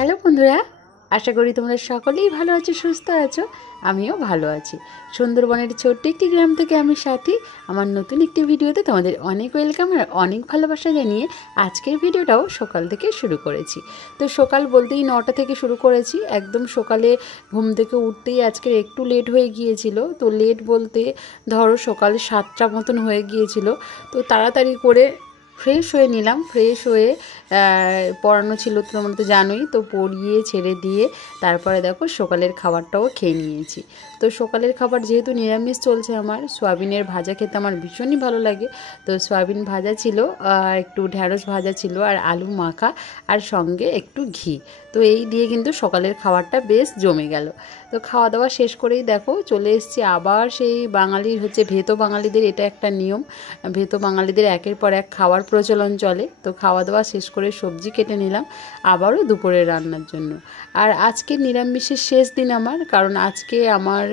Hello বন্ধুরা, আশা করি তোমরা সকলেই ভালো আছো, সুস্থ আছো। আমিও ভালো আছি। সুন্দরবনের ছোট্ট একটি গ্রাম থেকে আমি সাথী। আমার নতুন একটি ভিডিওতে তোমাদের অনেক ওয়েলকাম আর অনেক ভালোবাসা জানিয়ে আজকের ভিডিওটাও সকাল থেকে শুরু করেছি। তো সকাল বলতেই 9টা থেকে শুরু করেছি। একদম সকালে ঘুম থেকে উঠতেই আজকের একটু লেট হয়ে গিয়েছিল। তো লেট বলতে ধরো সকাল 7টা মতন হয়ে গিয়েছিল। তো তাড়াতাড়ি করে ফ্রেশ হয়ে নিলাম। ফ্রেশ হয়ে পড়ানো ছিল তো তোমরা তো জানোই, তো পড়িয়ে ছেড়ে দিয়ে তারপরে দেখো সকালের খাবারটাও খেয়ে নিয়েছি। তো সকালের খাবার যেহেতু নিরামিষ চলছে, আমার সয়াবিনের ভাজা খেতে আমার ভীষণই ভালো লাগে। তো সয়াবিন ভাজা ছিল, একটু ঢ্যাঁড়স ভাজা ছিল আর আলু মাখা আর সঙ্গে একটু ঘি। তো এই দিয়ে কিন্তু সকালের খাবারটা বেশ জমে গেল। তো খাওয়া দাওয়া শেষ করেই দেখো চলে এসেছি আবার সেই বাঙালির ভেতো বাঙালিদের এটা একটা নিয়ম। ভেতো বাঙালিদের একের পর এক খাওয়ার প্রচলন চলে। তো খাওয়া দাওয়া শেষ করে সবজি কেটে নিলাম আবারও দুপুরে রান্নার জন্য। আর আজকে নিরামিষের শেষ দিন আমার, কারণ আজকে আমার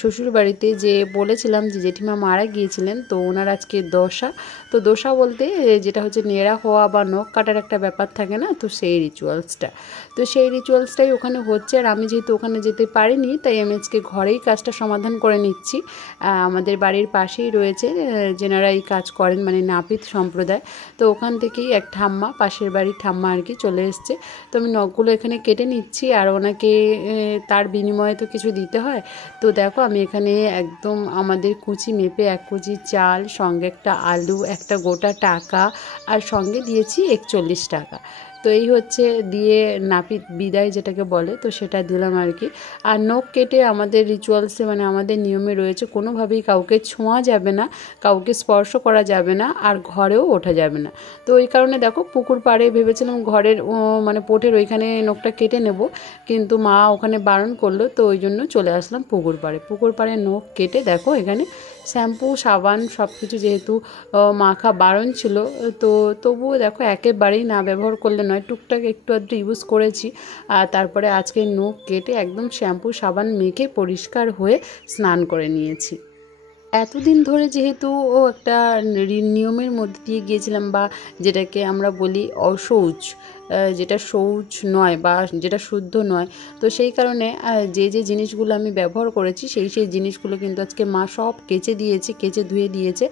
শ্বশুর বাড়িতে যে বলেছিলাম যে জেঠিমা মারা গিয়েছিলেন, তো ওনার আজকে দশা। তো দশা বলতে যেটা হচ্ছে নেড়া হওয়া বা নখ কাটার একটা ব্যাপার থাকে না, তো সেই রিচুয়ালসটা। তো সেই রিচুয়ালসটাই ওখানে হচ্ছে। আর আমি যেহেতু ওখানে যেতে পারিনি, তাই আমি আজকে ঘরেই কাজটা সমাধান করে নিচ্ছি। আমাদের বাড়ির পাশেই রয়েছে যেনারা এই কাজ করেন, মানে নাপিত সম্প্রদায়। তো ওখান থেকেই এক ঠাম্মা, পাশের বাড়ির ঠাম্মা আর কি, চলে এসছে। তো আমি নখগুলো এখানে কেটে নিচ্ছি, আর ওনাকে তার বিনিময়ে তো কিছু দিতে হয়। তো দেখো আমি এখানে একদম আমাদের কুচি মেপে 1 কেজি চাল, সঙ্গে একটা আলু, একটা গোটা টাকা, আর সঙ্গে দিয়েছি 41 টাকা। তো এই হচ্ছে দিয়ে নাপিত বিদায় যেটাকে বলে, তো সেটা দিলাম আর কি। আর নখ কেটে আমাদের রিচুয়ালসে, মানে আমাদের নিয়মে রয়েছে কোনোভাবেই কাউকে ছোঁয়া যাবে না, কাউকে স্পর্শ করা যাবে না, আর ঘরেও ওঠা যাবে না। তো ওই কারণে দেখো পুকুর পাড়ে ভেবেছিলাম ঘরের মানে পোটের ওইখানে নখটা কেটে নেব, কিন্তু মা ওখানে বারণ করলো, তো ওই জন্য চলে আসলাম পুকুর পাড়ে। পুকুর পাড়ে নখ কেটে দেখো এখানে শ্যাম্পু সাবান সব কিছু যেহেতু মাখা বারণ ছিল, তো তবুও দেখো একেবারেই না ব্যবহার করলে নয়, টুকটাক একটু আধটু ইউজ করেছি। আর তারপরে আজকে নখ কেটে একদম শ্যাম্পু সাবান মেখে পরিষ্কার হয়ে স্নান করে নিয়েছি। এতদিন ধরে যেহেতু একটা নিয়মের মধ্যে দিয়ে গিয়েছিলাম, বা যেটাকে আমরা বলি অশৌচ, যেটা শৌচ নয় বা যেটা শুদ্ধ নয়, তো সেই কারণে যে যে জিনিসগুলো আমি ব্যবহার করেছি সেই জিনিসগুলো কিন্তু আজকে মা সব কেচে দিয়েছে, কেচে ধুয়ে দিয়েছে।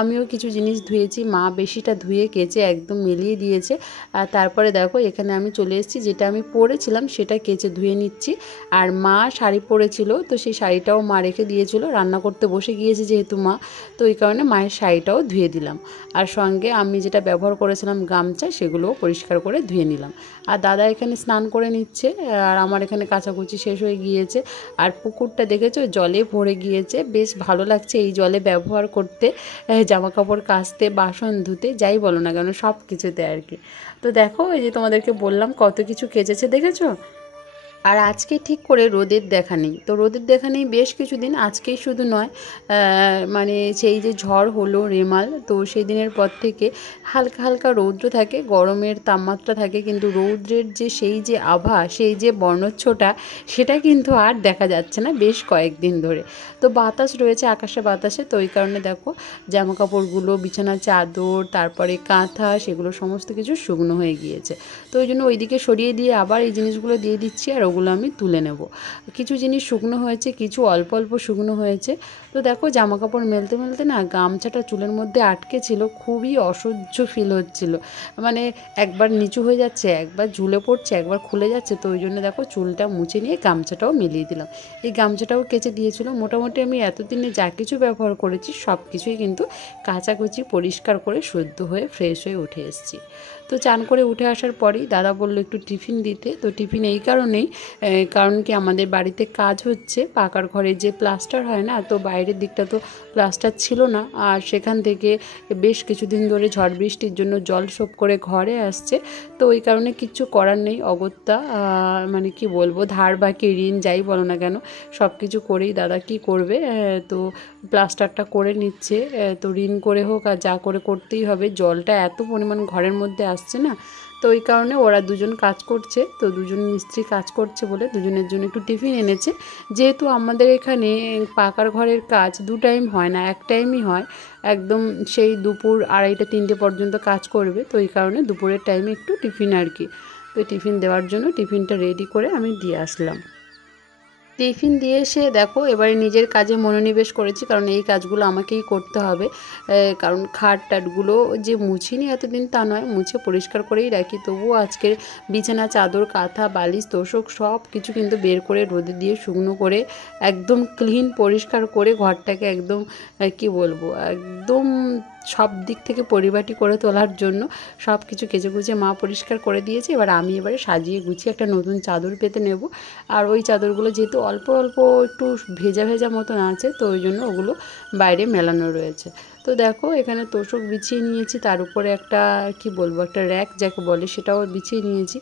আমিও কিছু জিনিস ধুয়েছি, মা বেশিটা ধুয়ে কেচে একদম মিলিয়ে দিয়েছে। আর তারপরে দেখো এখানে আমি চলে এসেছি, যেটা আমি পরেছিলাম সেটা কেচে ধুয়ে নিচ্ছি। আর মা শাড়ি পরেছিল, তো সেই শাড়িটাও মা রেখে দিয়েছিল, রান্না করতে বসে গিয়েছে যেহেতু মা, তো ওই কারণে মায়ের শাড়িটাও ধুয়ে দিলাম। আর সঙ্গে আমি যেটা ব্যবহার করেছিলাম গামছা, সেগুলোও পরিষ্কার করে ধুয়ে নিলাম। আর দাদা এখানে স্নান করে নিচ্ছে, আর আমার এখানে কাচাকুচি শেষ হয়ে গিয়েছে। আর পুকুরটা দেখেছো জলে ভরে গিয়েছে, বেশ ভালো লাগছে এই জলে ব্যবহার করতে, জামা কাপড় কাচতে, বাসন ধুতে, যাই বলো না কেন সব কিছুতে আর কি। তো দেখো এই যে তোমাদেরকে বললাম কত কিছু কেচেছে, দেখেছো। আর আজকে ঠিক করে রোদের দেখা নেই, তো রোদের দেখা নেই বেশ কিছুদিন, আজকেই শুধু নয়, মানে সেই যে ঝড় হলো রেমাল, তো সেই দিনের পর থেকে হালকা হালকা রৌদ্র থাকে, গরমের তাপমাত্রা থাকে, কিন্তু রৌদ্রের যে সেই যে আভা, সেই যে বর্ণচ্ছটা, সেটা কিন্তু আর দেখা যাচ্ছে না বেশ কয়েকদিন ধরে। তো বাতাস রয়েছে আকাশে বাতাসে, তো ওই কারণে দেখো জামা কাপড়গুলো, বিছানার চাদর, তারপরে কাঁথা, সেগুলো সমস্ত কিছু শুকনো হয়ে গিয়েছে। তো ওই জন্য ওইদিকে সরিয়ে দিয়ে আবার এই জিনিসগুলো দিয়ে দিচ্ছি, আর ওগুলো আমি তুলে নেব। কিছু জিনিস শুকনো হয়েছে, কিছু অল্প অল্প শুকনো হয়েছে। তো দেখো জামা কাপড় মেলতে মেলতে না গামছাটা চুলের মধ্যে আটকে ছিল, খুবই অসহ্য ফিল হচ্ছিল। মানে একবার নিচু হয়ে যাচ্ছে, একবার ঝুলে পড়ছে, একবার খুলে যাচ্ছে। তো ওই জন্য দেখো চুলটা মুছে নিয়ে গামছাটাও মিলিয়ে দিলাম। এই গামছাটাও কেচে দিয়েছিল। মোটামুটি আমি এতদিনে যা কিছু ব্যবহার করেছি সব কিছুই কিন্তু কাচাকুচি পরিষ্কার করে শুদ্ধ হয়ে ফ্রেশ হয়ে উঠে এসেছি। তো চান করে উঠে আসার পরেই দাদা বললো একটু টিফিন দিতে। তো টিফিন এই কারণেই, কারণ কি আমাদের বাড়িতে কাজ হচ্ছে, পাকার ঘরে যে প্লাস্টার হয় না, তো বাইরের দিকটা তো প্লাস্টার ছিল না, আর সেখান থেকে বেশ কিছুদিন ধরে ঝড় বৃষ্টির জন্য জল সোপ করে ঘরে আসছে। তো ওই কারণে কিচ্ছু করার নেই, অগত্যা মানে কি বলবো, ধার বাকি ঋণ যাই বলো না কেন সব কিছু করেই দাদা কি করবে, তো প্লাস্টারটা করে নিচ্ছে। তো ঋণ করে হোক আর যা করে করতেই হবে, জলটা এত পরিমাণ ঘরের মধ্যে আসছে না, তো ওই কারণে ওরা দুজন কাজ করছে। তো দুজন মিস্ত্রি কাজ করছে বলে দুজনের জন্য একটু টিফিন এনেছে। যেহেতু আমাদের এখানে পাকার ঘরের কাজ 2 টাইম হয় না, 1 টাইমই হয়, একদম সেই দুপুর 2:30 3টে পর্যন্ত কাজ করবে, তো এই কারণে দুপুরের টাইমে একটু টিফিন আর কি। তো ওই টিফিন দেওয়ার জন্য টিফিনটা রেডি করে আমি দিয়ে আসলাম। টিফিন দিয়ে এসে দেখো এবারে নিজের কাজে মনোনিবেশ করেছি, কারণ এই কাজগুলো আমাকেই করতে হবে। কারণ খাট টাটগুলো যে মুছিনি এতদিন তা নয়, মুছে পরিষ্কার করেই রাখি। তবুও আজকের বিছানা, চাদর, কাঁথা, বালিশ, তোশক সব কিছু কিন্তু বের করে রোদে দিয়ে শুকনো করে একদম ক্লিন পরিষ্কার করে ঘরটাকে একদম কি বলবো, একদম সব দিক থেকে পরিপাটি করে তোলার জন্য সব কিছু কেচে কুচে মা পরিষ্কার করে দিয়েছে। আমি এবারে সাজিয়ে গুছিয়ে একটা নতুন চাদর পেতে নেব। আর ওই চাদরগুলো যেহেতু অল্প অল্প একটু ভেজা ভেজা মতন আছে, তো ওই জন্য ওগুলো বাইরে মেলানো রয়েছে। তো দেখো এখানে তোশক বিছিয়ে নিয়েছি, তার উপরে একটা কি বলবো, একটা র্যাক যাকে বলে সেটাও বিছিয়ে নিয়েছি।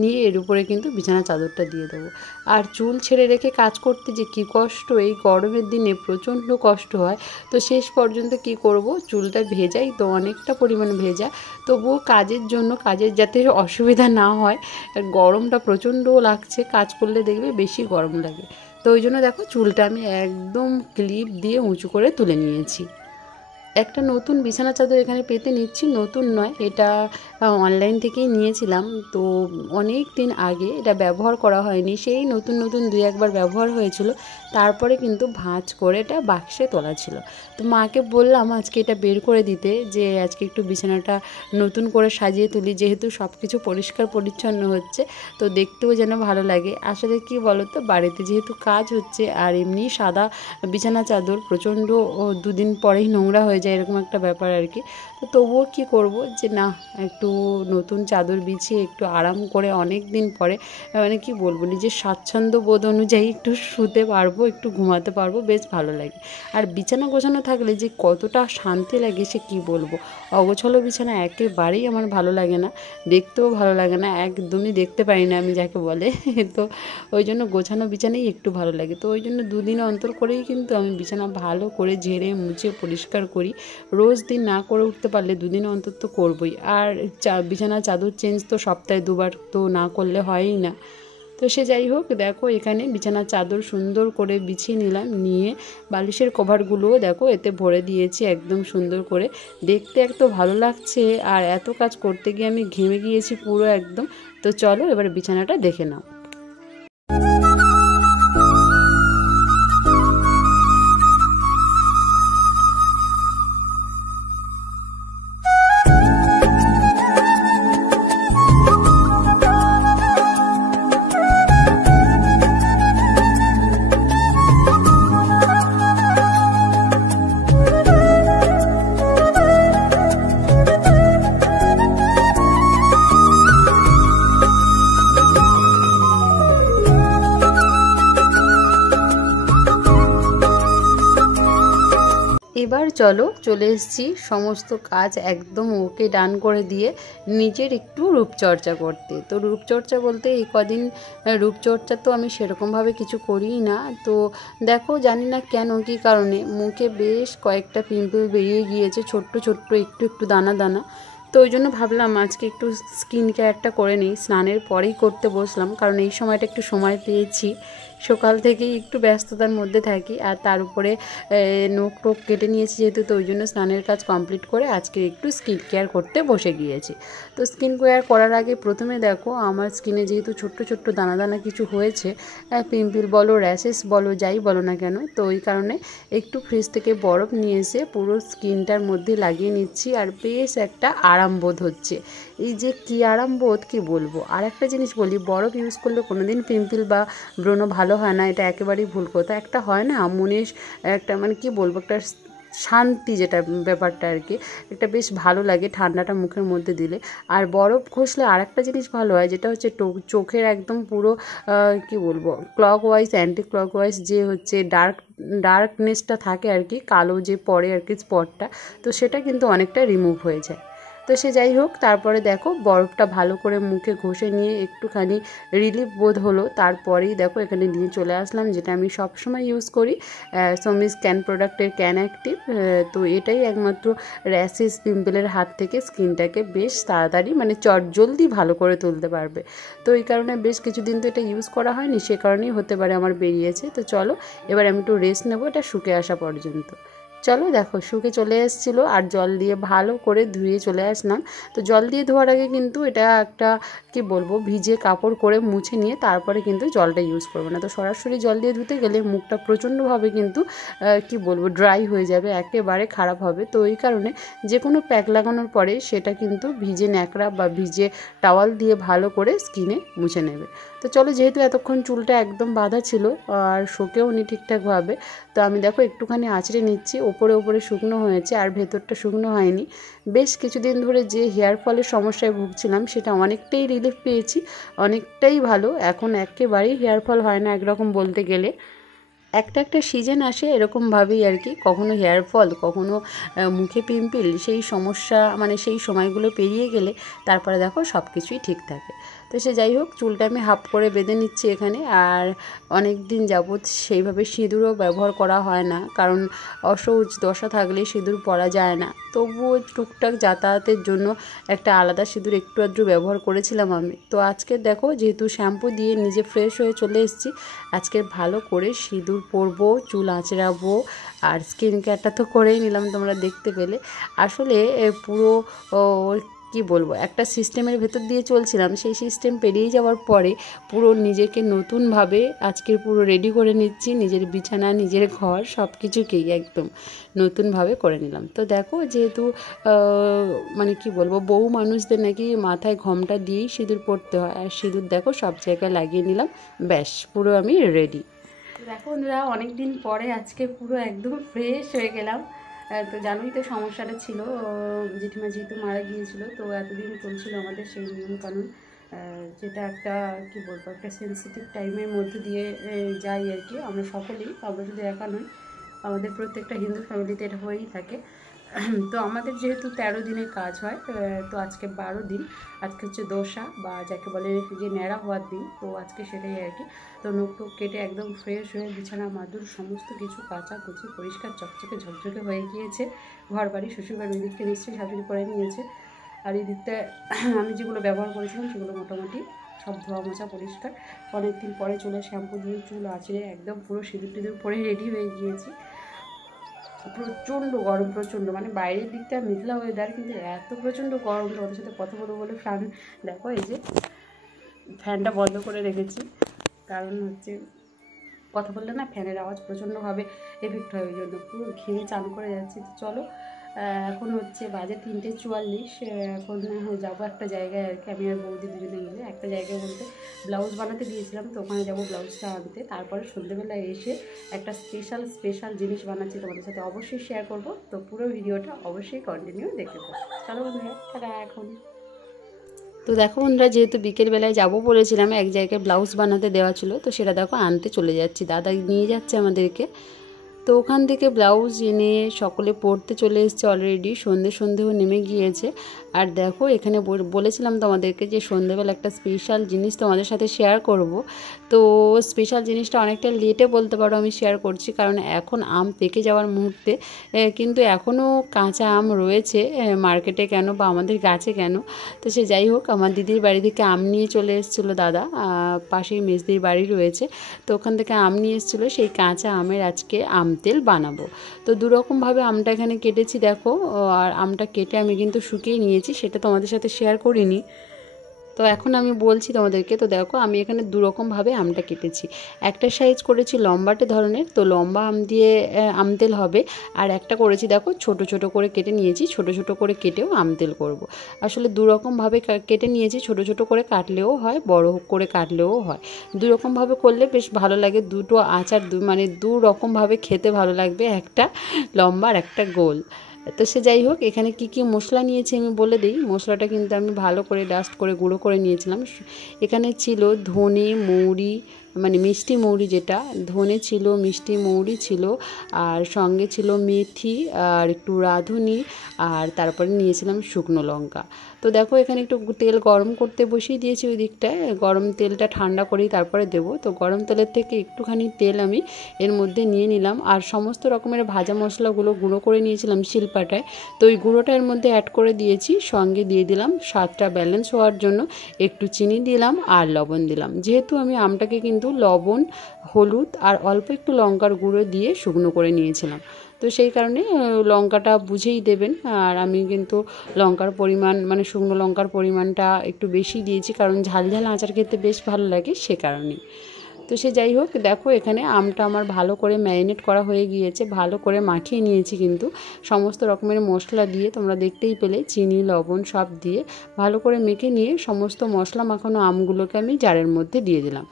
নিয়ে এর উপরে কিন্তু বিছানা চাদরটা দিয়ে দেবো। আর চুল ছেড়ে রেখে কাজ করতে যে কী কষ্ট, এই গরমের দিনে প্রচণ্ড কষ্ট হয়। তো শেষ পর্যন্ত কি করব, চুলটা ভেজাই তো অনেকটা পরিমাণে ভেজা, তবুও কাজের জন্য, কাজের যাতে অসুবিধা না হয়, গরমটা প্রচণ্ড লাগছে, কাজ করলে দেখবে বেশি গরম লাগে। তো ওই জন্য দেখো চুলটা আমি একদম ক্লিপ দিয়ে উঁচু করে তুলে নিয়েছি। একটা নতুন বিছানা চাদর এখানে পেতে নিচ্ছি, নতুন নয়, এটা অনলাইন থেকেই নিয়েছিলাম। তো অনেক দিন আগে, এটা ব্যবহার করা হয়নি, সেই নতুন নতুন 2-1বার ব্যবহার হয়েছিল, তারপরে কিন্তু ভাঁজ করে এটা বাক্সে তোলা ছিল। তো মাকে বললাম আজকে এটা বের করে দিতে, যে আজকে একটু বিছানাটা নতুন করে সাজিয়ে তুলি, যেহেতু সব কিছু পরিষ্কার পরিচ্ছন্ন হচ্ছে, তো দেখতেও যেন ভালো লাগে। আসলে কি বলো তো, বাড়িতে যেহেতু কাজ হচ্ছে, আর এমনি সাদা বিছানা চাদর প্রচণ্ড 2 দিন পরেই নোংরা হয়ে যায়, এরকম একটা ব্যাপার আর কি। তো তবুও কী করব, যে না একটু নতুন চাদর বিছিয়ে একটু আরাম করে অনেক দিন পরে, মানে কি বলবো, নিজের স্বাচ্ছন্দ্য বোধ অনুযায়ী একটু শুতে পারবো, একটু ঘুমাতে পারবো, বেশ ভালো লাগে। আর বিছানা গোছানো থাকলে যে কতটা শান্তি লাগে সে কি বলবো। অগোছালো বিছানা একেবারেই আমার ভালো লাগে না, দেখতেও ভালো লাগে না, একদমই দেখতে পারি না আমি যাকে বলে। তো ওই জন্য গোছানো বিছানাই একটু ভালো লাগে। তো ওই জন্য 2 দিন অন্তর করেই কিন্তু আমি বিছানা ভালো করে ঝেড়ে মুছে পরিষ্কার করি। রোজ দিন না করে উঠতে পারলে 2 দিন অন্তর তো করবই। আর বিছানার চাদর চেঞ্জ তো সপ্তাহে 2বার তো না করলে হয়ই না। তো সে যাই হোক, দেখো এখানে বিছানার চাদর সুন্দর করে বিছিয়ে নিলাম, নিয়ে বালিশের কভারগুলোও দেখো এতে ভরে দিয়েছি একদম সুন্দর করে। দেখতে এত ভালো লাগছে, আর এত কাজ করতে গিয়ে আমি ঘেমে গিয়েছি পুরো একদম। তো চলো এবার বিছানাটা দেখে নাও। এবার চলে এসেছি সমস্ত কাজ একদম ওকে ডান করে দিয়ে নিজের একটু রূপচর্চা করতে। তো রূপচর্চা বলতে এই কদিন রূপচর্চা তো আমি সেরকমভাবে কিছু করিই না। তো দেখো জানি না কেন, কী কারণে মুখে বেশ কয়েকটা পিম্পল বেরিয়ে গিয়েছে, ছোট্ট ছোট্ট একটু একটু দানা দানা। তো ওই জন্য ভাবলাম আজকে একটু স্কিন কেয়ারটা করে নিই, স্নানের পরেই করতে বসলাম, কারণ এই সময়টা একটু সময় পেয়েছি, সকাল থেকেই একটু ব্যস্ততার মধ্যে থাকি। আর তার উপরে নখ টোক কেটে নিয়েছি যেহেতু, তো ওই জন্য স্নানের কাজ কমপ্লিট করে আজকে একটু স্কিন কেয়ার করতে বসে গিয়েছি। তো স্কিন কেয়ার করার আগে প্রথমে দেখো আমার স্কিনে যেহেতু ছোট্ট ছোট্ট দানা দানা কিছু হয়েছে, পিম্পল বলো, র্যাশেস বলো, যাই বলো না কেন, তো ওই কারণে একটু ফ্রিজ থেকে বরফ নিয়ে এসে পুরো স্কিনটার মধ্যে লাগিয়ে নিচ্ছি। আর বেশ একটা আরাম বোধ হচ্ছে, এই যে কী আরাম বোধ কী বলবো। আর একটা জিনিস বলি, বরফ ইউজ করলে কোনো দিন পিম্পল বা ব্রণ ভালো হয় না, এটা একেবারেই ভুল কথা। একটা হয় না মনে একটা, মানে কি বলবো, একটা শান্তি, যেটা ব্যাপারটা আর কি, একটা বেশ ভালো লাগে ঠান্ডাটা মুখের মধ্যে দিলে। আর বরফ ঘষলে আর একটা জিনিস ভালো হয়, যেটা হচ্ছে চোখের একদম পুরো কি বলবো, clock wise anti clock wise যে হচ্ছে ডার্কনেসটা থাকে আর কি, কালো যে পড়ে আর কি স্পটটা, তো সেটা কিন্তু অনেকটা রিমুভ হয়ে যায়। তো সে যাই হোক, তারপরে দেখো বরফটা ভালো করে মুখে ঘষে নিয়ে একটুখানি রিলিফ বোধ হলো, তারপরেই দেখো এখানে নিয়ে চলে আসলাম যেটা আমি সবসময় ইউজ করি, সোমিস ক্যান প্রোডাক্টের ক্যান অ্যাক্টিভ। তো এটাই একমাত্র র্যাশেস পিম্পলের হাত থেকে স্কিনটাকে বেশ তাড়াতাড়ি, মানে জলদি ভালো করে তুলতে পারবে। তো এই কারণে বেশ কিছুদিন তো এটা ইউজ করা হয়নি, সে কারণেই হতে পারে আমার বেরিয়েছে। তো চলো এবার আমি একটু রেস্ট নেবো এটা শুকে আসা পর্যন্ত। চলো দেখো শুকে চলে এসেছিলো আর জল দিয়ে ভালো করে ধুয়ে চলে আসলাম। তো জল দিয়ে ধোয়ার আগে কিন্তু এটা একটা কি বলবো ভিজে কাপড় করে মুছে নিয়ে তারপরে কিন্তু জলটা ইউজ করবো না। তো সরাসরি জল দিয়ে ধুতে গেলে মুখটা প্রচণ্ডভাবে কিন্তু কি বলবো ড্রাই হয়ে যাবে, একেবারে খারাপ হবে। তো এই কারণে যে কোনো প্যাক লাগানোর পরে সেটা কিন্তু ভিজে ন্যাকড়া বা ভিজে টাওয়াল দিয়ে ভালো করে স্কিনে মুছে নেবে। তো চলো, যেহেতু এতক্ষণ চুলটা একদম বাঁধা ছিল আর শোকেও নি ঠিকঠাকভাবে, তো আমি দেখো একটুখানি আঁচড়ে নিচ্ছি। ওপরে ওপরে শুকনো হয়েছে আর ভেতরটা শুকনো হয়নি। বেশ কিছুদিন ধরে যে হেয়ার ফলের সমস্যায় ভুগছিলাম সেটা অনেকটাই রিলিফ পেয়েছি, অনেকটাই ভালো। এখন একেবারেই হেয়ার ফল হয় না একরকম বলতে গেলে। একটা সিজন আসে এরকমভাবেই আর কি, কখনো হেয়ার ফল, কখনো মুখে পিম্পল, সেই সমস্যা মানে সেই সময়গুলো পেরিয়ে গেলে তারপরে দেখো সব কিছুই ঠিক থাকে। তো সে যাই হোক, চুলটা আমি হাফ করে বেঁধে নিচ্ছি এখানে। আর অনেক দিন যাবৎ সেইভাবে সিঁদুরও ব্যবহার করা হয় না, কারণ অসহজ দশা থাকলে সিঁদুর পরা যায় না। তবুও টুকটাক যাতায়াতের জন্য একটা আলাদা সিঁদুর একটু আধটু ব্যবহার করেছিলাম আমি। তো আজকে দেখো যেহেতু শ্যাম্পু দিয়ে নিজে ফ্রেশ হয়ে চলে এসেছি, আজকে ভালো করে সিঁদুর পরবো, চুল আঁচড়াবো আর স্কিন কেয়ারটা তো করেই নিলাম, তোমরা দেখতে পেলে। আসলে পুরো কি বলবো একটা সিস্টেমের ভেতর দিয়ে চলছিলাম, সেই সিস্টেম পেরিয়ে যাওয়ার পরে পুরো নিজেকে নতুনভাবে আজকের পুরো রেডি করে নিচ্ছি। নিজের বিছানা, নিজের ঘর সব কিছুকেই একদম নতুনভাবে করে নিলাম। তো দেখো যেহেতু মানে কি বলবো বউ মানুষদের নাকি মাথায় ঘোমটা দিয়েই সিঁদুর পরতে হয়, আর সিঁদুর দেখো সব জায়গায় লাগিয়ে নিলাম, ব্যাস পুরো আমি রেডি। দেখো বন্ধুরা, অনেক দিন পরে আজকে পুরো একদম ফ্রেশ হয়ে গেলাম। তো জানোই তো সমস্যাটা ছিল, জেঠিমা যেহেতু মারা গিয়েছিলো, তো এতদিন চলছিল আমাদের সেই নিয়মকানুন, যেটা একটা কি বলবো একটা সেন্সিটিভ টাইমের মধ্যে দিয়ে যাই আর কি। আমরা সকলেই, আমরা শুধু একা নই, আমাদের প্রত্যেকটা হিন্দু ফ্যামিলিতে এটা হয়েই থাকে। তো আমাদের যেহেতু 13 দিনের কাজ হয়, তো আজকে 12 দিন, আজকে হচ্ছে দোসা বা যাকে বলে যে ন্যাড়া হওয়ার দিন, তো আজকে সেটাই আর কি। তো নখ টুক কেটে একদম ফ্রেশ হয়ে বিছানা মাদুর সমস্ত কিছু কাচা কুচি পরিষ্কার চকচকে ঝকঝকে হয়ে গিয়েছে। ঘর বাড়ি শ্বশুরবাড়ি ওই দিকটা নিশ্চয়ই শাশুড়ি করে নিয়েছে, আর এই দিকটা আমি যেগুলো ব্যবহার করেছিলাম সেগুলো মোটামুটি সব ধোয়া মোছা পরিষ্কার। অনেক দিন পরে চলে শ্যাম্পু দিয়ে চুল আঁচড়ে একদম পুরো সিঁদুর টিঁদুর পরে রেডি হয়ে গিয়েছি। প্রচণ্ড গরম, প্রচণ্ড মানে বাইরের দিকটা মেঘলা ওয়েদার, কিন্তু এত প্রচণ্ড গরম। ওদের সাথে কথা বলবো বলে ফ্যান দেখো এই যে ফ্যানটা বন্ধ করে রেখেছি, কারণ হচ্ছে কথা বললে না ফ্যানের আওয়াজ প্রচণ্ডভাবে এফেক্ট হয়, ওই জন্য পুরো ঘিরে চান করে যাচ্ছি। তো চলো, এখন হচ্ছে বাজে 3:44, এখন যাবো একটা জায়গায় আর কি, আমি আর বৌদি দুজনে মিলে একটা জায়গায় বলতে ব্লাউজ বানাতে দিয়েছিলাম, তো ওখানে যাবো ব্লাউজটা আনতে। তারপরে সন্ধ্যেবেলায় এসে একটা স্পেশাল জিনিস বানাচ্ছি, তোমাদের সাথে অবশ্যই শেয়ার করব। তো পুরো ভিডিওটা অবশ্যই কন্টিনিউ দেখতে থাকো। চলো বন্ধুরা, টাটা এখন। তো দেখো বন্ধুরা, যেহেতু বিকেলবেলায় যাবো বলেছিলাম, এক জায়গায় ব্লাউজ বানাতে দেওয়া ছিল, তো সেটা দেখো আনতে চলে যাচ্ছি, দাদা নিয়ে যাচ্ছে আমাদেরকে। তো ওখান থেকে ব্লাউজ এনে সকলে পরতে চলে এসেছে অলরেডি, সন্ধেও নেমে গিয়েছে। আর দেখো এখানে বলেছিলাম তোমাদেরকে যে সন্ধেবেলা একটা স্পেশাল জিনিস তোমাদের সাথে শেয়ার করব। তো স্পেশাল জিনিসটা অনেকটা লেটে বলতে পারো আমি শেয়ার করছি, কারণ এখন আম পেকে যাওয়ার মুহূর্তে, কিন্তু এখনও কাঁচা আম রয়েছে মার্কেটে কেন বা আমাদের গাছে কেন। তো সে যাই হোক, আমার দিদির বাড়ি থেকে আম নিয়ে চলে এসেছিলো দাদা, পাশেই মেজদির বাড়ি রয়েছে, তো ওখান থেকে আম নিয়ে এসেছিলো। সেই কাঁচা আমের আজকে আম তেল বানাবো। তো দুরকমভাবে আমটা এখানে কেটেছি দেখো, আর আমটা কেটে আমি কিন্তু শুকিয়ে নিয়েছি, সেটা তোমাদের সাথে শেয়ার করিনি। তো এখন আমি বলছি তোমাদেরকে। তো দেখো আমি এখানে দুরকমভাবে আমটা কেটেছি, একটা সাইজ করেছি লম্বাটে ধরনের, তো লম্বা আম দিয়ে আম তেল হবে, আর একটা করেছি দেখো ছোট করে কেটে নিয়েছি, ছোট করে কেটেও আম তেল করব। আসলে দুরকমভাবে কেটে নিয়েছি, ছোট করে কাটলেও হয়, বড় করে কাটলেও হয়, দুরকমভাবে করলে বেশ ভালো লাগে। দুটো আচার মানে দু রকমভাবে খেতে ভালো লাগবে, একটা লম্বা আর একটা গোল। তো সে যাই হোক, এখানে কি মশলা নিয়েছি আমি বলে দিই। মশলাটা কিন্তু আমি ভালো করে ডাস্ট করে গুঁড়ো করে নিয়েছিলাম। এখানে ছিল ধনে, মৌরি, মানে মিষ্টি মৌরি, যেটা ধনে ছিল, মিষ্টি মৌরি ছিল, আর সঙ্গে ছিল মেথি আর একটু রাঁধুনি, আর তারপরে নিয়েছিলাম শুকনো লঙ্কা। তো দেখো এখানে একটু তেল গরম করতে বসিয়ে দিয়েছি ওই দিকটায়, গরম তেলটা ঠান্ডা করেই তারপরে দেবো। তো গরম তেলের থেকে একটুখানি তেল আমি এর মধ্যে নিয়ে নিলাম, আর সমস্ত রকমের ভাজা মশলাগুলো গুঁড়ো করে নিয়েছিলাম শিলপাটায়, তো ওই গুঁড়োটা এর মধ্যে অ্যাড করে দিয়েছি। সঙ্গে দিয়ে দিলাম স্বাদটা ব্যালেন্স হওয়ার জন্য একটু চিনি দিলাম আর লবণ দিলাম। যেহেতু আমি আমটাকে কিন্তু লবণ, হলুদ আর অল্প একটু লঙ্কার গুঁড়ো দিয়ে শুকনো করে নিয়েছিলাম, তো সেই কারণে লঙ্কাটা বুঝেই দেবেন। আর আমি কিন্তু লঙ্কার পরিমাণ মানে শুকনো লঙ্কার পরিমাণটা একটু বেশি দিয়েছি, কারণ ঝাল ঝাল আচার খেতে বেশ ভালো লাগে সে কারণেই। তো সে যাই হোক, দেখো এখানে আমটা আমার ভালো করে ম্যারিনেট করা হয়ে গিয়েছে, ভালো করে মাখিয়ে নিয়েছি কিন্তু সমস্ত রকমের মশলা দিয়ে, তোমরা দেখতেই পেলে চিনি লবণ সব দিয়ে ভালো করে মেখে নিয়ে সমস্ত মশলা মাখানো আমগুলোকে আমি জারের মধ্যে দিয়ে দিলাম।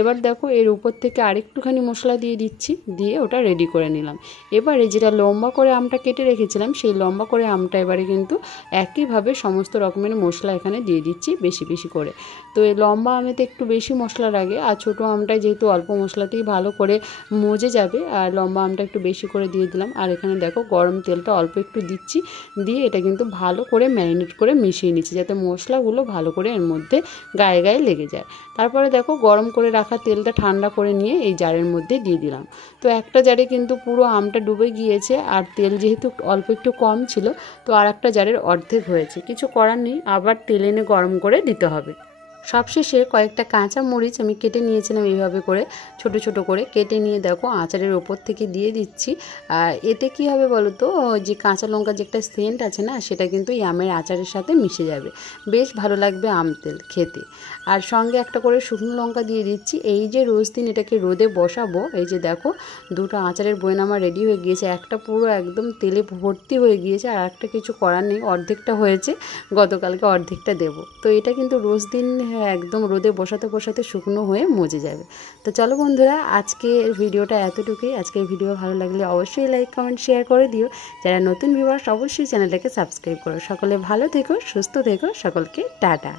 এবার দেখো এর উপর থেকে আরেকটুখানি মশলা দিয়ে দিচ্ছি, দিয়ে ওটা রেডি করে নিলাম। এবারে যেটা লম্বা করে আমটা কেটে রেখেছিলাম সেই লম্বা করে আমটা এবারে কিন্তু একইভাবে সমস্ত রকমের মশলা এখানে দিয়ে দিচ্ছি বেশি বেশি করে। তো এই লম্বা আমেতে একটু বেশি মশলা লাগে, আর ছোটো আমটায় যেহেতু অল্প মশলাতেই ভালো করে মজে যাবে, আর লম্বা আমটা একটু বেশি করে দিয়ে দিলাম। আর এখানে দেখো গরম তেলটা অল্প একটু দিচ্ছি, দিয়ে এটা কিন্তু ভালো করে ম্যারিনেট করে মিশিয়ে নিচ্ছি যাতে মশলাগুলো ভালো করে এর মধ্যে গায়ে গায়ে লেগে যায়। তারপরে দেখো গরম করে রাখা তেলটা ঠান্ডা করে নিয়ে এই জারের মধ্যে দিয়ে দিলাম। তো একটা জারে কিন্তু পুরো আমটা ডুবে গিয়েছে, আর তেল যেহেতু অল্প একটু কম ছিল তো আর একটা জারের অর্ধেক হয়েছে, কিছু করার নেই, আবার তেল এনে গরম করে দিতে হবে। সবশেষে কয়েকটা কাঁচা মরিচ আমি কেটে নিয়েছিলাম এইভাবে করে ছোট ছোট করে কেটে নিয়ে দেখো আচারের ওপর থেকে দিয়ে দিচ্ছি। আর এতে কী হবে বলো তো, যে কাঁচা লঙ্কার যে একটা সেন্ট আছে না সেটা কিন্তু এই আমের আচারের সাথে মিশে যাবে, বেশ ভালো লাগবে আম তেল খেতে। আর সঙ্গে একটা করে শুকনো লঙ্কা দিয়ে দিচ্ছি। এই যে রোজ দিন এটাকে রোদে বসাবো, এই যে দেখো দুটো আচারের বয়াম আমার রেডি হয়ে গিয়েছে, একটা পুরো একদম তেলে ভর্তি হয়ে গিয়েছে, আর একটা কিছু করার নেই, অর্ধেকটা হয়েছে, গতকালকে অর্ধেকটা দেবো। তো এটা কিন্তু রোজ দিন একদম রোদে বসাতে বসাতে শুকনো হয়ে মজে যাবে। তো চলো বন্ধুরা, আজকের ভিডিওটা এতটুকুই। আজকের ভিডিও ভালো লাগলে অবশ্যই লাইক কমেন্ট শেয়ার করে দিও। যারা নতুন ভিউয়ার্স অবশ্যই চ্যানেলটাকে সাবস্ক্রাইব করো। সকলে ভালো থেকো, সুস্থ থেকো, সকলকে টাটা।